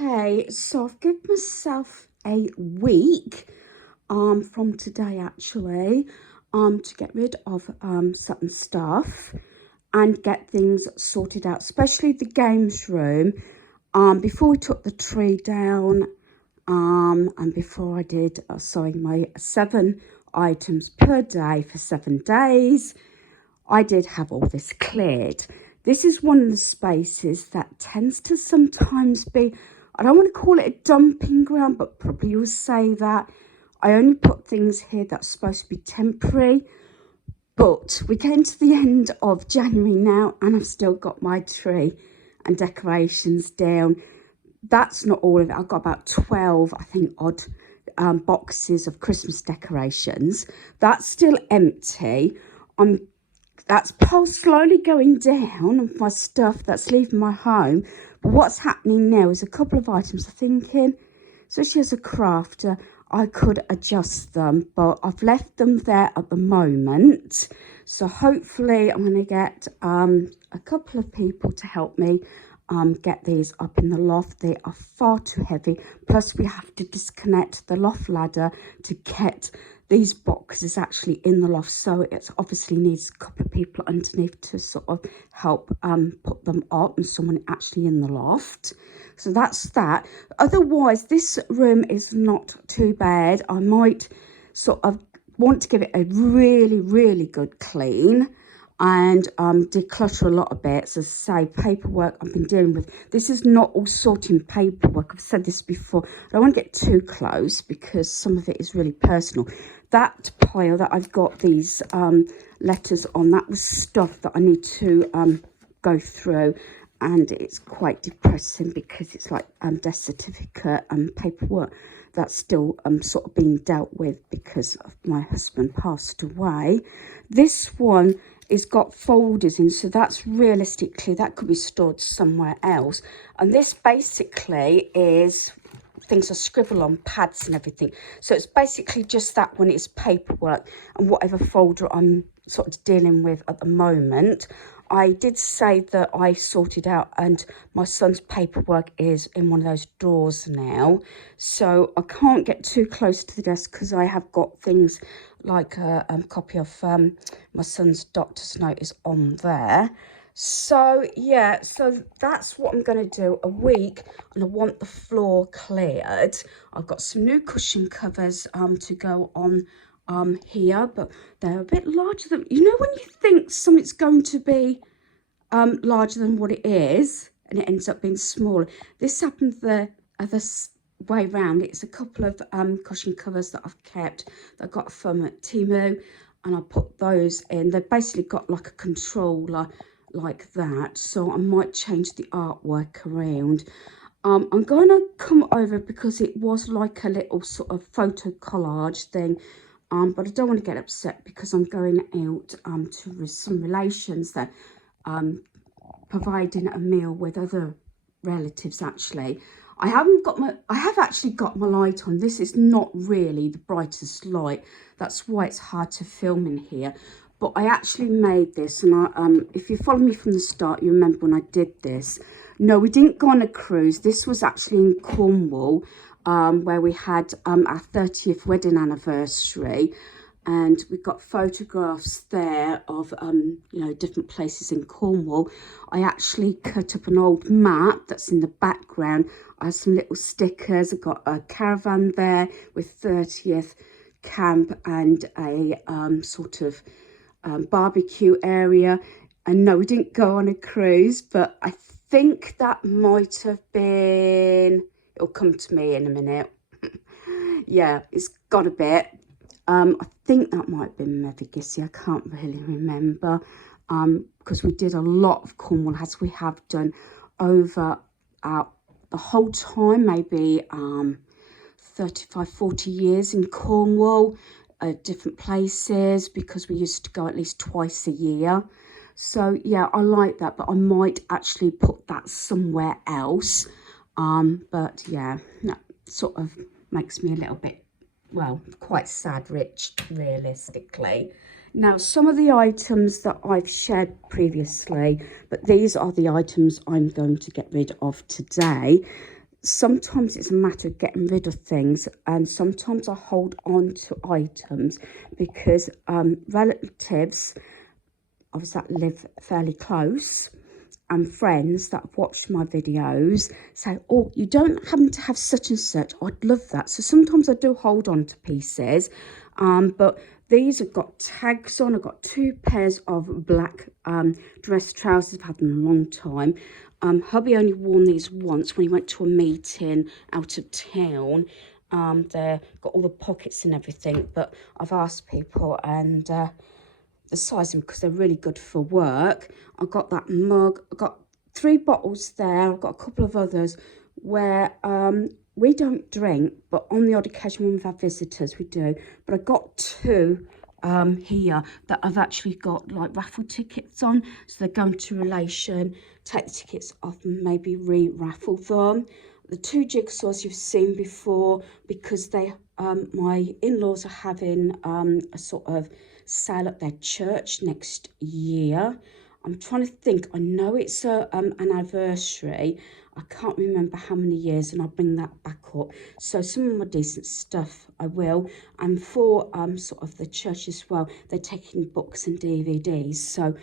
Okay, so I've given myself a week from today actually to get rid of certain stuff and get things sorted out, especially the games room. Before we took the tree down, and before I did my 7 items per day for 7 days, I did have all this cleared. This is one of the spaces that tends to sometimes be, I don't want to call it a dumping ground, but probably you'll say that. I only put things here that's supposed to be temporary. But we came to the end of January now, and I've still got my tree and decorations down. That's not all of it. I've got about 12, I think, odd boxes of Christmas decorations. That's still empty. That's slowly going down of my stuff that's leaving my home. But what's happening now is a couple of items I'm thinking, especially as a crafter, I could adjust them, but I've left them there at the moment. So hopefully I'm going to get a couple of people to help me get these up in the loft. They are far too heavy. Plus we have to disconnect the loft ladder to get these boxes actually in the loft, so it obviously needs a couple of people underneath to sort of help put them up, and someone actually in the loft. So that's that. Otherwise this room is not too bad. I might sort of want to give it a really good clean and declutter a lot of bits. As I say, paperwork I've been dealing with. This is not all sorting paperwork. I've said this before. I don't want to get too close because some of it is really personal. That pile that I've got these letters on, that was stuff that I need to go through, and it's quite depressing because it's like death certificate and paperwork that's still sort of being dealt with because of my husband passed away. This one is got folders in, so that's realistically that could be stored somewhere else. And this basically is things I scribble on, pads and everything. So it's basically just that when it's paperwork and whatever folder I'm sort of dealing with at the moment. I did say that I sorted out, and my son's paperwork is in one of those drawers now. So I can't get too close to the desk because I have got things like a copy of my son's doctor's note is on there. So yeah, so that's what I'm going to do, a week, and I want the floor cleared. I've got some new cushion covers to go on here, but they're a bit larger than, you know, when you think something's going to be larger than what it is and it ends up being smaller. This happened the other way round. It's a couple of cushion covers that I've kept that I got from Temu, and I put those in. They've basically got like a controller like that, so I might change the artwork around. I'm going to come over because it was like a little sort of photo collage thing, but I don't want to get upset because I'm going out to some relations that providing a meal with other relatives. Actually, I have actually got my light on. This is not really the brightest light, that's why it's hard to film in here. But I actually made this, and if you follow me from the start, you remember when I did this. No, we didn't go on a cruise. This was actually in Cornwall, where we had our 30th wedding anniversary, and we've got photographs there of you know, different places in Cornwall. I actually cut up an old map that's in the background. I have some little stickers. I've got a caravan there with 30th camp and a sort of barbecue area. And no, we didn't go on a cruise, but I think that might have been, it'll come to me in a minute. Yeah, it's got a bit. I think that might have been Mevagissy. I can't really remember, because we did a lot of Cornwall, as we have done over the whole time, maybe 35-40 years in Cornwall, different places, because we used to go at least twice a year. So yeah, I like that, but I might actually put that somewhere else. But yeah, that sort of makes me a little bit, well, quite sad rich, realistically. Now, some of the items that I've shared previously, but these are the items I'm going to get rid of today. sometimes it's a matter of getting rid of things, and sometimes I hold on to items because relatives, obviously, that live fairly close, and friends that have watched my videos say, oh, you don't happen to have such and such, I'd love that. So sometimes I do hold on to pieces, but these have got tags on. I've got 2 pairs of black dress trousers. I've had them a long time. Hubby only worn these once when he went to a meeting out of town. They've got all the pockets and everything, but I've asked people, and the size because they're really good for work. I got that mug. I got 3 bottles there. I've got a couple of others where we don't drink, but on the odd occasion when we've had visitors, we do. But I got 2 here that I've actually got like raffle tickets on. So they're going to relation, take the tickets off and maybe re-raffle them. The 2 jigsaws you've seen before, because they my in-laws are having a sort of sale at their church next year. I'm trying to think. I know it's an anniversary. I can't remember how many years, and I'll bring that back up. So some of my decent stuff I will. And for sort of the church as well, they're taking books and DVDs. So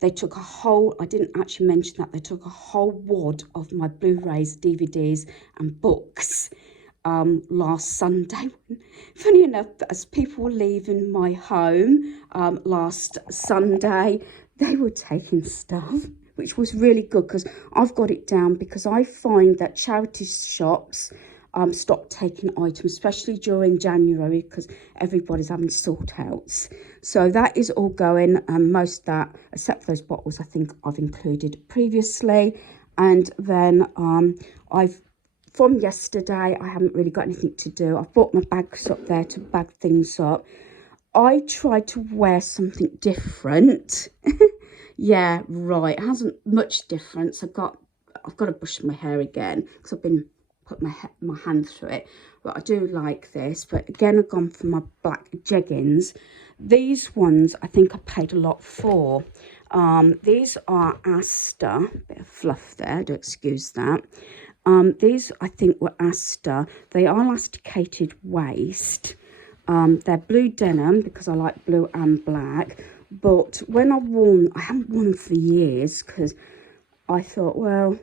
they took a whole, I didn't actually mention that, they took a whole wad of my Blu-rays, DVDs and books last Sunday. Funny enough, as people were leaving my home last Sunday, they were taking stuff, which was really good because I've got it down, because I find that charity shops stop taking items, especially during January, because everybody's having sort outs. So that is all going, and most of that, except for those bottles, I think I've included previously. And then from yesterday, I haven't really got anything to do. I've brought my bags up there to bag things up. I tried to wear something different. Yeah, right. It hasn't much difference. I've got to brush my hair again because I've been putting my hand through it. But I do like this. But again, I've gone for my black jeggings. These ones I think I paid a lot for. These are Asta. Bit of fluff there. Do excuse that. These I think were Asta. They are elasticated waist. They're blue denim because I like blue and black. But when I haven't worn them for years because I thought, well,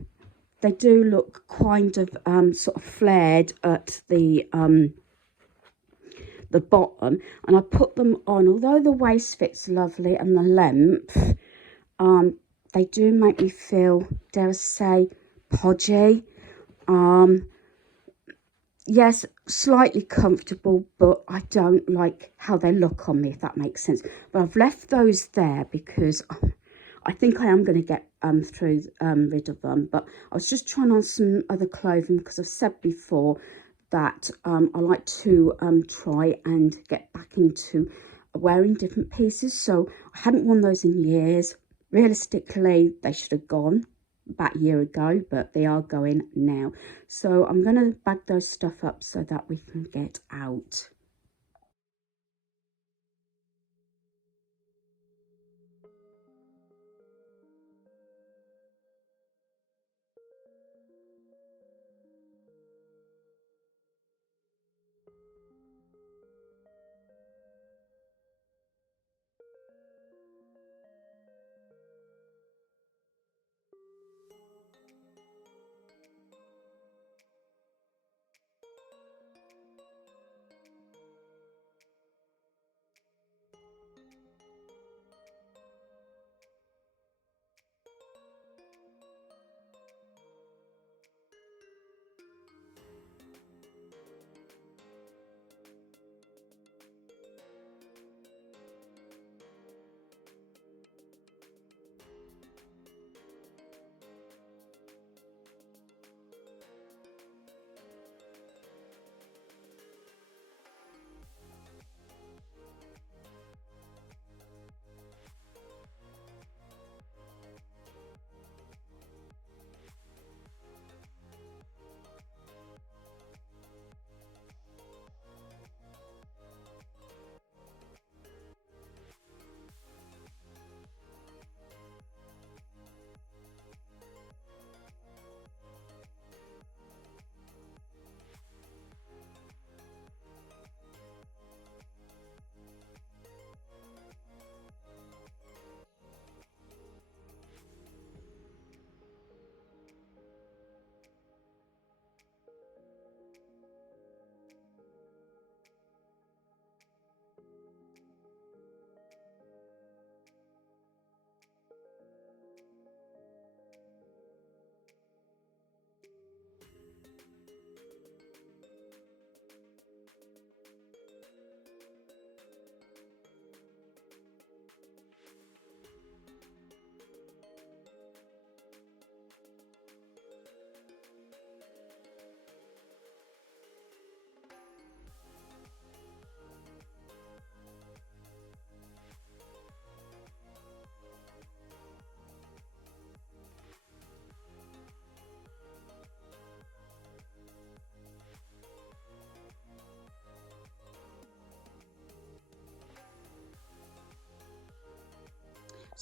they do look kind of sort of flared at the bottom, and I put them on. Although the waist fits lovely and the length, they do make me feel, dare I say, podgy. Yes, slightly comfortable, but I don't like how they look on me, if that makes sense. But I've left those there because I think I am going to get rid of them. But I was just trying on some other clothing because I've said before that I like to try and get back into wearing different pieces. So I hadn't worn those in years. Realistically, they should have gone about a year ago, but they are going now. So I'm going to bag those stuff up so that we can get out.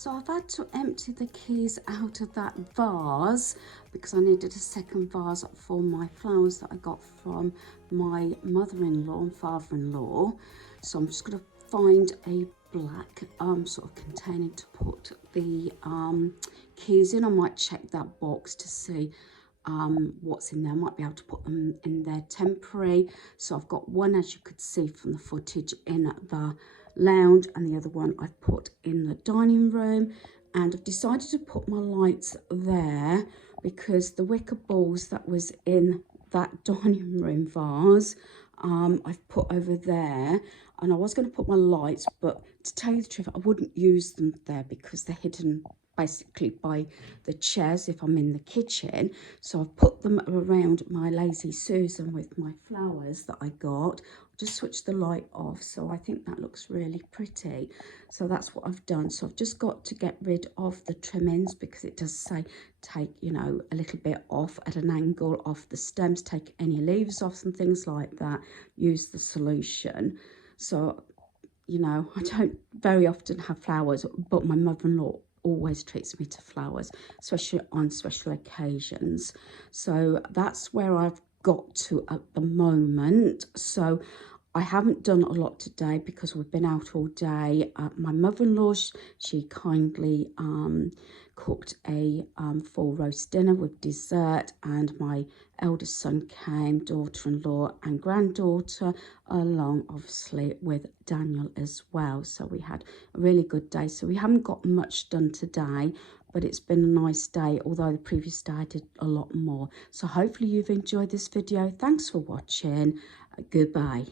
So I've had to empty the keys out of that vase because I needed a second vase for my flowers that I got from my mother-in-law and father-in-law. So I'm just going to find a black sort of container to put the keys in. I might check that box to see what's in there. I might be able to put them in there temporary. So I've got one, as you could see from the footage, in the lounge, and the other one I've put in the dining room. And I've decided to put my lights there because the wicker balls that was in that dining room vase I've put over there, and I was going to put my lights, but to tell you the truth, I wouldn't use them there because they're hidden basically by the chairs if I'm in the kitchen. So I've put them around my Lazy Susan with my flowers that I got. I just switched the light off, so I think that looks really pretty. So that's what I've done. So I've just got to get rid of the trimmings because it does say take, you know, a little bit off at an angle off the stems, take any leaves off and things like that. Use the solution. So, you know, I don't very often have flowers, but my mother-in-law always treats me to flowers, especially on special occasions. So that's where I've got to at the moment. So I haven't done a lot today because we've been out all day. My mother-in-law, she kindly cooked a full roast dinner with dessert, and my eldest son came, daughter-in-law and granddaughter, along obviously with Daniel as well. So we had a really good day. So we haven't got much done today, but it's been a nice day, although the previous day I did a lot more. So hopefully you've enjoyed this video. Thanks for watching. Goodbye.